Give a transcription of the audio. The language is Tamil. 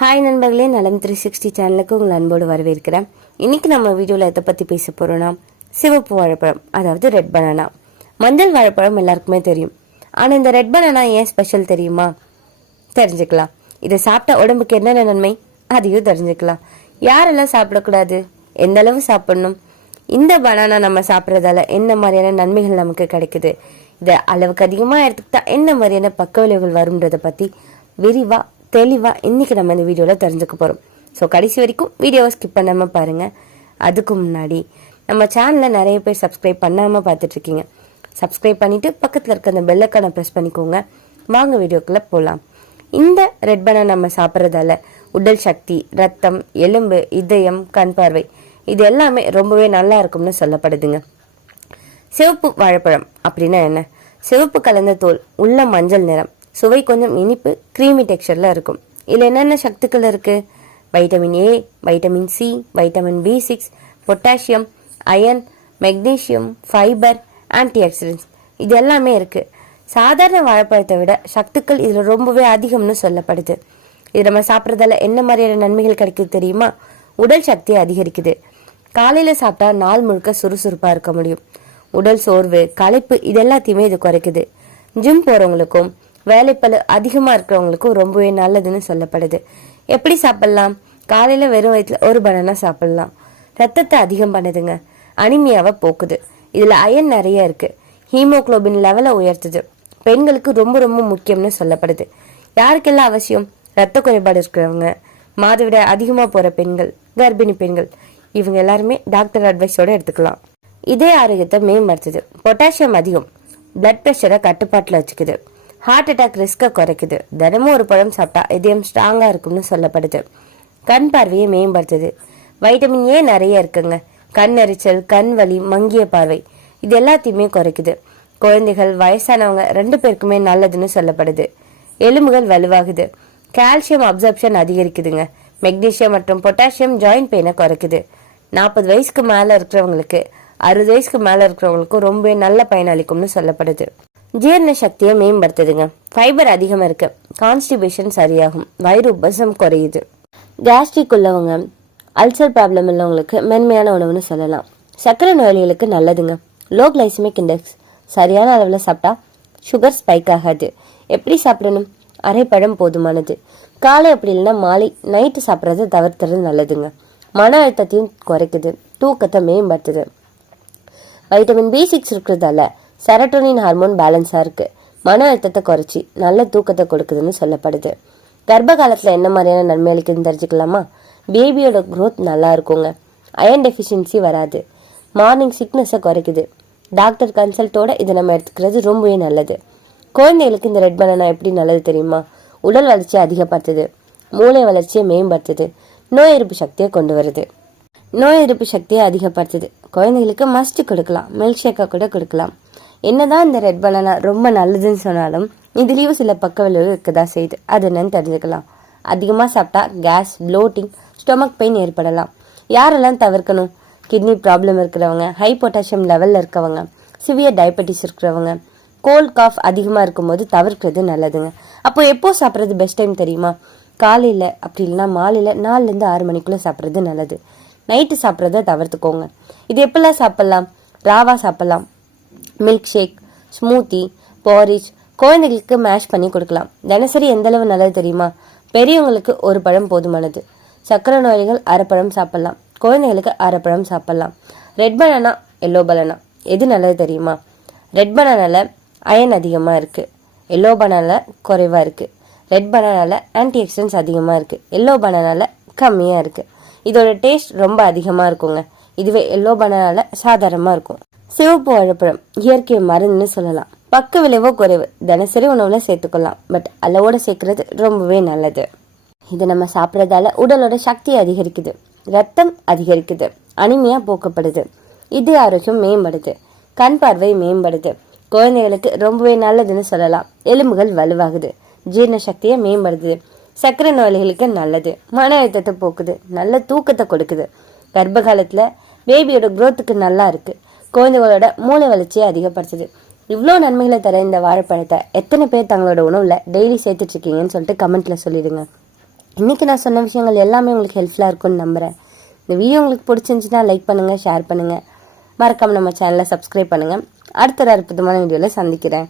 ஹாய் நண்பர்களே. நலம் த்ரீ சிக்ஸ்டி சேனலுக்கு உங்கள் அன்போடு வரவேற்கிறேன். இன்னைக்கு நம்ம வீடியோவில் எதை பற்றி பேச போகிறோம்னா சிவப்பு வாழைப்பழம் அதாவது ரெட் பனானா மஞ்சள் வாழைப்பழம் எல்லாருக்குமே தெரியும். ஆனால் இந்த ரெட் பனானா ஏன் ஸ்பெஷல் தெரியுமா? தெரிஞ்சுக்கலாம். இதை சாப்பிட்டா உடம்புக்கு என்னென்ன நன்மை? அதையும் தெரிஞ்சுக்கலாம். யாரெல்லாம் சாப்பிடக்கூடாது? எந்த அளவு சாப்பிடணும்? இந்த பனானா நம்ம சாப்பிட்றதால என்ன மாதிரியான நன்மைகள் நமக்கு கிடைக்குது? இதை அளவுக்கு அதிகமாக எடுத்துக்கிட்டா என்ன மாதிரியான பக்க விளைவுகள் வரும்ன்றதை பற்றி விரிவாக தெளிவாக இன்றைக்கி நம்ம இந்த வீடியோவில் தெரிஞ்சுக்க போகிறோம் ஸோ கடைசி வரைக்கும் வீடியோவை ஸ்கிப் பண்ணாமல் பாருங்கள் அதுக்கு முன்னாடி நம்ம சேனலில் நிறைய பேர் சப்ஸ்கிரைப் பண்ணாமல் பார்த்துட்ருக்கீங்க. சப்ஸ்கிரைப் பண்ணிவிட்டு பக்கத்தில் இருக்க அந்த பெல்லைக்கான ப்ரெஸ் பண்ணிக்கோங்க. வாங்க வீடியோக்குள்ளே போகலாம் இந்த ரெட் பனை நம்ம சாப்பிட்றதால உடல் சக்தி ரத்தம் எலும்பு இதயம் கண் பார்வை இது எல்லாமே ரொம்பவே நல்லா இருக்கும்னு சொல்லப்படுதுங்க. சிவப்பு வாழைப்பழம் அப்படின்னா என்ன? சிவப்பு கலந்த தோல் உள்ள மஞ்சள் நிறம் சுவை கொஞ்சம் இனிப்பு க்ரீமி டெக்ஸ்சரில் இருக்கும். இதில் என்னென்ன சக்திகள் இருக்குது vitamin A vitamin C vitamin B six potassium iron magnesium fibre antioxidants இது எல்லாமே இருக்குது சாதாரண வாழைப்பழத்தை விட சத்துக்கள் இதில் ரொம்பவே அதிகம்னு சொல்லப்படுது. இது நம்ம சாப்பிட்றதால என்ன மாதிரியான நன்மைகள் கிடைக்குது தெரியுமா? உடல் சக்தி அதிகரிக்குது. காலையில் சாப்பிட்டா நாள் முழுக்க சுறுசுறுப்பாக இருக்க முடியும். உடல் சோர்வு களைப்பு இது எல்லாத்தையுமே இது குறைக்குது. ஜிம் போகிறவங்களுக்கும் வேலைப்பளு அதிகமாக இருக்கிறவங்களுக்கும் ரொம்பவே நல்லதுன்னு சொல்லப்படுது. எப்படி சாப்பிட்லாம்? காலையில் வெறும் வயிற்றுல ஒரு பனானா சாப்பிட்லாம். ரத்தத்தை அதிகம் பண்ணுதுங்க. அனிமியாவை போக்குது. இதில் அயன் நிறைய இருக்குது ஹீமோகுளோபின் லெவலை உயர்த்துது. பெண்களுக்கு ரொம்ப ரொம்ப முக்கியம்னு சொல்லப்படுது. யாருக்கெல்லாம் அவசியம்? ரத்த குறைபாடு இருக்கிறவங்க. மாதவிட அதிகமாக போகிற பெண்கள் கர்ப்பிணி பெண்கள். இவங்க எல்லாருமே டாக்டர் அட்வைஸோட எடுத்துக்கலாம். இதே ஆரோக்கியத்தை மேம்படுத்துது. பொட்டாசியம் அதிகம். பிளட் ப்ரெஷரை கட்டுப்பாட்டில் வச்சுக்குது. ஹார்ட் அட்டாக் ரிஸ்க்கை குறைக்குது. தினமும் ஒரு பழம் சாப்பிட்டா இதயம் ஸ்ட்ராங்காக இருக்கும்னு சொல்லப்படுது. கண் பார்வையை மேம்படுத்துது. வைட்டமின் ஏ நிறைய இருக்குங்க. கண் எரிச்சல் கண் வலி மங்கிய பார்வை. இது எல்லாத்தையுமே குறைக்குது. குழந்தைகள் வயசானவங்க ரெண்டு பேருக்குமே நல்லதுன்னு சொல்லப்படுது. எலும்புகள் வலுவாகுது. கால்சியம் அப்சர்ப்ஷன் அதிகரிக்குதுங்க. மெக்னீஷியம் மற்றும் பொட்டாசியம் ஜாயிண்ட் பெயினை குறைக்குது. நாற்பது வயசுக்கு மேலே இருக்கிறவங்களுக்கு அறுபது வயசுக்கு மேலே இருக்கிறவங்களுக்கும் ரொம்பவே நல்ல பயனளிக்கும்னு சொல்லப்படுது. ஜீரண சக்தியை மேம்படுத்துதுங்க. ஃபைபர் அதிகமாக இருக்கு. கான்ஸ்டிபேஷன் சரியாகும். வயிறு உபசம் குறையுது. கேஸ்ட்ரிக் உள்ளவங்க அல்சர் ப்ராப்ளம் உள்ளவங்களுக்கு மென்மையான உணவுன்னு சொல்லலாம். சர்க்கரை நோயாளிகளுக்கு நல்லதுங்க. லோ கிளைசமிக் இண்டெக்ஸ் சரியான அளவில் சாப்பிட்டா சுகர் ஸ்பைக் ஆகாது. எப்படி சாப்பிடணும்? அரைப்பழம் போதுமானது. காலை அப்படி இல்லைன்னா மாலை நைட்டு சாப்பிட்றத தவிர்த்துறது நல்லதுங்க. மன அழுத்தத்தையும் குறைக்குது. தூக்கத்தை மேம்படுத்துது. வைட்டமின் பி சிக்ஸ் இருக்கிறதால செரட்டோனின் ஹார்மோன் பேலன்ஸாக இருக்குது மன அழுத்தத்தை குறைச்சி நல்ல தூக்கத்தை கொடுக்குதுன்னு சொல்லப்படுது. கர்ப்ப காலத்தில் என்ன மாதிரியான நன்மை அளிக்குதுன்னு தெரிஞ்சுக்கலாமா? பேபியோட க்ரோத் நல்லா இருக்குங்க. அயன் டெஃபிஷியன்சி வராது. மார்னிங் சிக்னஸை குறைக்குது. டாக்டர் கன்சல்ட்டோட இதை நம்ம எடுத்துக்கிறது ரொம்பவே நல்லது. குழந்தைகளுக்கு இந்த ரெட் பனானா எப்படி நல்லது தெரியுமா? உடல் வளர்ச்சியை அதிகப்படுத்துது. மூளை வளர்ச்சியை மேம்படுத்துது. நோய் எதிர்ப்பு சக்தியை கொண்டு வருது. நோய் எதிர்ப்பு சக்தியை அதிகப்படுத்துது. குழந்தைகளுக்கு மஸ்ட் கொடுக்கலாம். மில்க் ஷேக்கை கூட கொடுக்கலாம். என்னதான் இந்த ரெட் பனானா ரொம்ப நல்லதுன்னு சொன்னாலும் இதுலேயும் சில பக்க விளைவுகள் இருக்கதா செய்யுது அது என்னன்னு தெரிஞ்சுக்கலாம். அதிகமாக சாப்பிட்டா கேஸ் ப்ளோட்டிங் ஸ்டொமக் பெயின் ஏற்படலாம். யாரெல்லாம் தவிர்க்கணும்? கிட்னி ப்ராப்ளம் இருக்கிறவங்க ஹை பொட்டாசியம் லெவலில் இருக்கவங்க சிவியர் டயபெட்டிஸ் இருக்கிறவங்க கோல்ட் காஃப் அதிகமாக இருக்கும்போது தவிர்க்கிறது நல்லதுங்க. அப்போ எப்போ சாப்பிட்றது பெஸ்ட் டைம் தெரியுமா? காலையில் அப்படி இல்லைன்னா மாலையில் நாலுலேருந்து ஆறு மணிக்குள்ளே சாப்பிட்றது நல்லது. நைட்டு சாப்பிட்றத தவிர்த்துக்கோங்க. இது எப்பெல்லாம் சாப்பிட்லாம்? ராவா சாப்பிட்லாம். மில்க் ஷேக் ஸ்மூத்தி பாரிஜ் குழந்தைகளுக்கு மேஷ் பண்ணி கொடுக்கலாம். தினசரி எந்தளவு நல்லது தெரியுமா? பெரியவங்களுக்கு ஒரு பழம் போதுமானது. சக்கரை நோயாளிகள் அரை பழம் சாப்பிட்லாம். குழந்தைகளுக்கு அரை பழம் சாப்பிட்லாம். ரெட் பனானா எல்லோ பனானா எது நல்லது தெரியுமா? ரெட் பனானால அயன் அதிகமாக இருக்குது எல்லோ பனானால குறைவாக இருக்குது ரெட் பனானால ஆன்டி ஆக்சிடென்ட்ஸ் அதிகமாக இருக்குது எல்லோ பனானால கம்மியாக இருக்குது இதோட டேஸ்ட் ரொம்ப அதிகமாக இருக்குங்க. இதுவே எல்லோ பனானால சாதாரணமாக இருக்கும். சிவப்பு வாழைப்பழம் இயற்கை மருந்துன்னு சொல்லலாம். பக்க விளைவோ குறைவு. தினசரி உணவுல சேர்த்துக்கலாம். பட் அளவோட சேர்க்கறது ரொம்பவே நல்லது. இதை நம்ம சாப்பிட்றதால உடலோட சக்தி அதிகரிக்குது. ரத்தம் அதிகரிக்குது. அனிமையா போக்கப்படுது. இதய ஆரோக்கியம் மேம்படுது. கண் பார்வை மேம்படுது. குழந்தைகளுக்கு ரொம்பவே நல்லதுன்னு சொல்லலாம். எலும்புகள் வலுவாகுது. ஜீரண சக்தியை மேம்படுது சர்க்கரை நோயாளிகளுக்கு நல்லது. மன அழுத்தத்தை போக்குது. நல்ல தூக்கத்தை கொடுக்குது. கர்ப்ப காலத்துல பேபியோட குரோத்துக்கு நல்லா இருக்கு. குழந்தைகளோட மூளை வளர்ச்சியை அதிகப்படுத்துது. இவ்வளோ நன்மைகளை தர இந்த வாழைப்பழத்தை எத்தனை பேர் தங்களோட உணவில் டெய்லி சேர்த்துட்ருக்கீங்கன்னு சொல்லிட்டு கமெண்ட்டில் சொல்லிடுங்க. இன்றைக்கி நான் சொன்ன விஷயங்கள் எல்லாமே உங்களுக்கு ஹெல்ப்ஃபுல்லாக இருக்கும்னு நம்புகிறேன் இந்த வீடியோ உங்களுக்கு பிடிச்சிருந்துச்சுன்னா லைக் பண்ணுங்கள் ஷேர் பண்ணுங்கள் மறக்காமல் நம்ம சேனலை சப்ஸ்கிரைப் பண்ணுங்கள் அடுத்த அற்புதமான வீடியோவில் சந்திக்கிறேன்.